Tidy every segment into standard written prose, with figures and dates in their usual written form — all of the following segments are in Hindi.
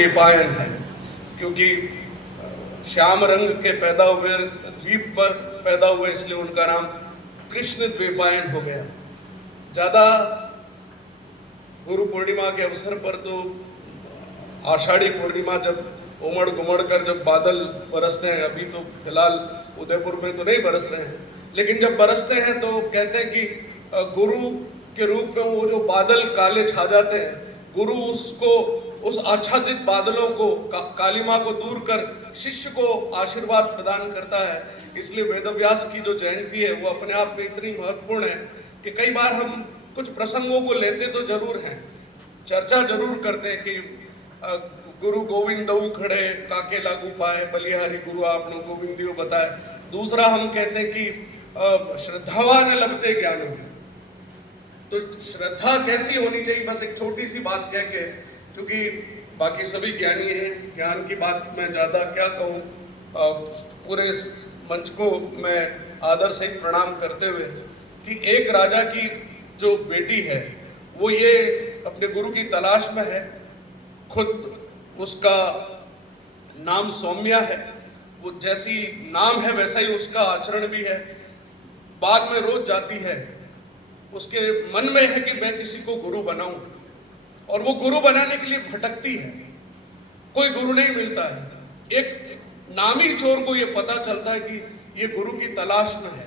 द्वीपायन है, क्योंकि श्याम रंग के पैदा हुए, द्वीप पर पैदा हुए, इसलिए उनका नाम कृष्ण द्वीपायन हो गया। ज़्यादा गुरु पूर्णिमा के अवसर पर तो आषाढ़ी पूर्णिमा जब उमड़ घुमड़ कर जब बादल बरसते हैं, अभी तो फिलहाल उदयपुर में तो नहीं बरस रहे हैं, लेकिन जब बरसते हैं तो कहते हैं कि गुरु के रूप में वो जो बादल काले छा जाते हैं, गुरु उसको, उस आच्छादित बादलों को, कालिमा को दूर कर शिष्य को आशीर्वाद प्रदान करता है। इसलिए वेदव्यास की जो जयंती है वो अपने आप में इतनी महत्वपूर्ण है कि कई बार हम कुछ प्रसंगों को लेते तो जरूर हैं, चर्चा जरूर करते हैं कि गुरु गोविंद खड़े काके लागू पाए, बलिहारी गुरु आपने गोविंदियो बताए। दूसरा हम कहते हैं कि श्रद्धावान लभते ज्ञान। तो श्रद्धा कैसी होनी चाहिए, बस एक छोटी सी बात कह के, क्योंकि बाकी सभी ज्ञानी हैं, ज्ञान की बात मैं ज़्यादा क्या कहूँ, पूरे इस मंच को मैं आदर से प्रणाम करते हुए कि एक राजा की जो बेटी है वो ये अपने गुरु की तलाश में है, खुद उसका नाम सौम्या है, वो जैसी नाम है वैसा ही उसका आचरण भी है, बाद में रोज जाती है, उसके मन में है कि मैं किसी को गुरु बनाऊं, और वो गुरु बनाने के लिए भटकती है, कोई गुरु नहीं मिलता है। एक नामी चोर को ये पता चलता है कि ये गुरु की तलाश में है,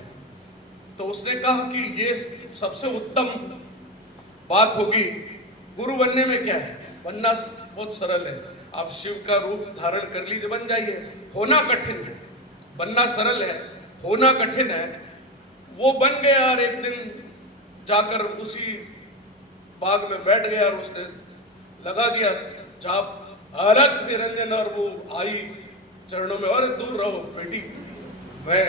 तो उसने कहा कि ये सबसे उत्तम बात होगी, गुरु बनने में क्या है, बनना बहुत सरल है, आप शिव का रूप धारण कर लीजिए, बन जाइए। होना कठिन है, बनना सरल है, होना कठिन है। वो बन गया और एक दिन जाकर उसी बाग में बैठ गया और उसने लगा दिया जाप अलग निरंजन, और वो आई चरणों में, और दूर रहो बेटी, मैं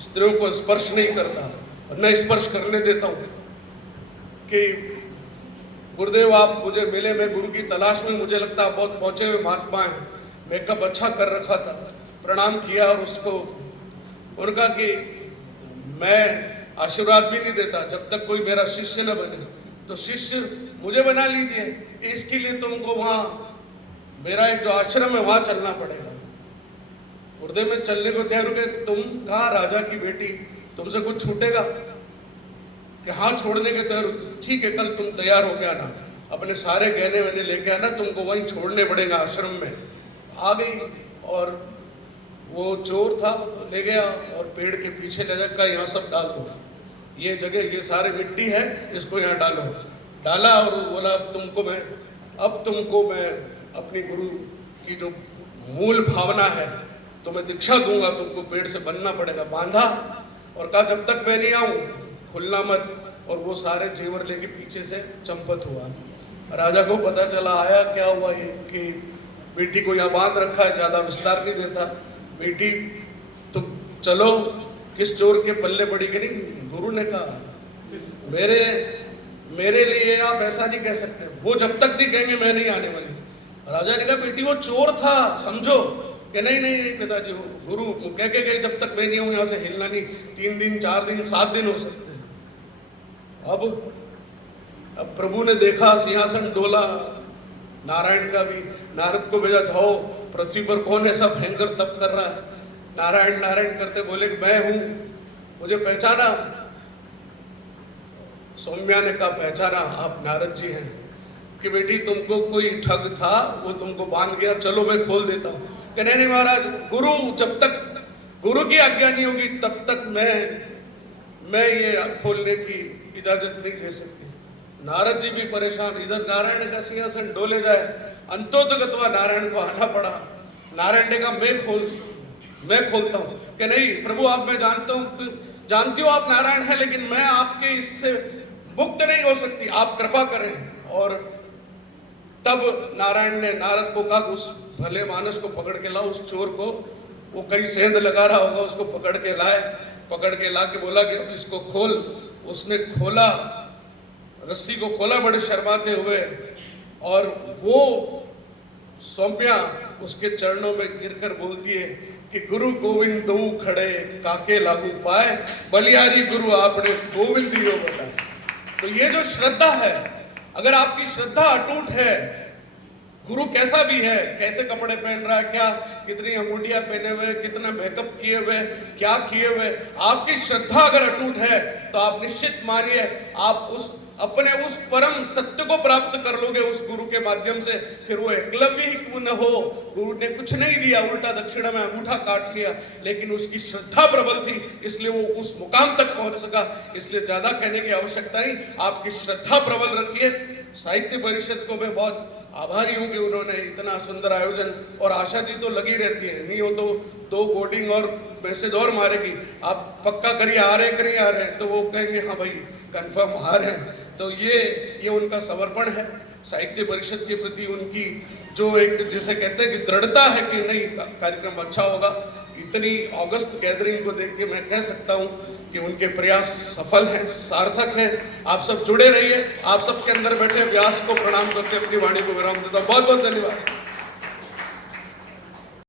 स्त्रियों को स्पर्श नहीं करता, न स्पर्श करने देता हूँ। कि गुरुदेव आप मुझे मिले, मैं गुरु की तलाश में, मुझे लगता है बहुत पहुंचे हुए महात्मा हैं, मेकअप अच्छा कर रखा था, प्रणाम किया और उसको उनका कि मैं आशीर्वाद भी नहीं देता जब तक कोई मेरा शिष्य न बने, तो शिष्य मुझे बना लीजिए, इसके लिए तुमको वहाँ मेरा एक जो आश्रम है वहाँ चलना पड़ेगा। गुरुदेव में चलने को तैयार हो गए। तुम कहाँ राजा की बेटी, तुमसे कुछ छूटेगा कि हाँ छोड़ने के तैयार, ठीक है कल तुम तैयार हो गया ना, अपने सारे गहने वहने लेके आना, तुमको वहीं छोड़ने पड़ेगा आश्रम में। आ गई और वो चोर था तो ले गया और पेड़ के पीछे ले जाकर यहाँ सब डाल दो, ये जगह ये सारे मिट्टी है, इसको यहाँ डालो। डाला और बोला अब तुमको मैं अपनी गुरु की जो मूल भावना है तुम्हें दीक्षा दूंगा, तुमको पेड़ से बनना पड़ेगा। बांधा और कहा जब तक मैं नहीं आऊं खुलना मत, और वो सारे जेवर लेके पीछे से चंपत हुआ। राजा को पता चला, आया क्या हुआ ये कि बेटी को यहाँ बांध रखा है, ज्यादा विस्तार नहीं देता, बेटी तुम चलो, किस चोर के पल्ले पड़ी कि नहीं। गुरु ने कहा मेरे लिए आप ऐसा नहीं कह सकते, वो जब तक नहीं कहेंगे मैं नहीं आने वाली। राजा ने कहा बेटी वो चोर था समझो, कि नहीं पिताजी, गुरु कह के गए जब तक मैं नहीं हूं यहाँ से हिलना नहीं, 3 दिन 4 दिन 7 दिन हो सकते हैं। अब प्रभु ने देखा सिंहासन डोला, नारायण का भी, नारद को भेजा, जाओ पृथ्वी पर कौन ऐसा भयंकर तप कर रहा है। नारायण नारायण करते बोले मैं हूं, मुझे पहचाना। सौम्या ने कहा पहचाना, आप नारद जी हैं। कि बेटी तुमको कोई ठग था, वो तुमको बांध गया, चलो मैं खोल देता हूँ। कि नहीं महाराज, गुरु जब तक गुरु की आज्ञा नहीं होगी तब तक मैं ये खोलने की इजाजत नहीं दे सकती। नारद जी भी परेशान, इधर नारायण का सिंहासन डोले जाए, अंतोदगत्वा नारायण को आना पड़ा। नारायण ने कहा मैं खोलता हूँ। कि नहीं प्रभु आप, मैं जानती हूँ आप नारायण है, लेकिन मैं आपके इससे मुक्त नहीं हो सकती, आप कृपा करें। और तब नारायण ने नारद को कहा उस भले मानस को पकड़ के लाओ, उस चोर को, वो कहीं सेंध लगा रहा होगा, उसको पकड़ के ला के बोला कि अब इसको खोल। उसने खोला, रस्सी को खोला बड़े शर्माते हुए, और वो सौम्या उसके चरणों में गिरकर बोलती है कि गुरु गोविंद दऊ खड़े काके लागू पाए, बलिहारी गुरु आपने गोविंदियो बताए। तो ये जो श्रद्धा है, अगर आपकी श्रद्धा अटूट है, गुरु कैसा भी है, कैसे कपड़े पहन रहा है, क्या कितनी अंगूठियां पहने हुए, कितना मेकअप किए हुए, क्या किए हुए, आपकी श्रद्धा अगर अटूट है तो आप निश्चित मानिए आप अपने उस परम सत्य को प्राप्त कर लोगे उस गुरु के माध्यम से। फिर वो एकलव्य ही क्यों न हो, गुरु ने कुछ नहीं दिया, उल्टा दक्षिणा में अंगूठा काट लिया, लेकिन उसकी श्रद्धा प्रबल थी इसलिए वो उस मुकाम तक पहुंच सका। इसलिए ज्यादा कहने की आवश्यकता नहीं, आपकी श्रद्धा प्रबल रखिए। साहित्य परिषद को मैं बहुत आभारी हूं कि उन्होंने इतना सुंदर आयोजन, और आशा जी तो लगी रहती है, नहीं हो तो 2 कोडिंग और मैसेज और मारेगी, आप पक्का करिए आ रहे, तो वो कहेंगे हाँ भाई कंफर्म आ रहे हैं। तो ये उनका समर्पण है साहित्य परिषद के प्रति, उनकी जो एक जिसे कहते हैं कि दृढ़ता है कि नहीं कार्यक्रम अच्छा होगा। इतनी अगस्त गैदरिंग को देख के मैं कह सकता हूं कि उनके प्रयास सफल हैं, सार्थक है। आप सब जुड़े रहिए। आप सबके अंदर बैठे व्यास को प्रणाम करके अपनी वाणी को विराम देता हूं। बहुत बहुत धन्यवाद।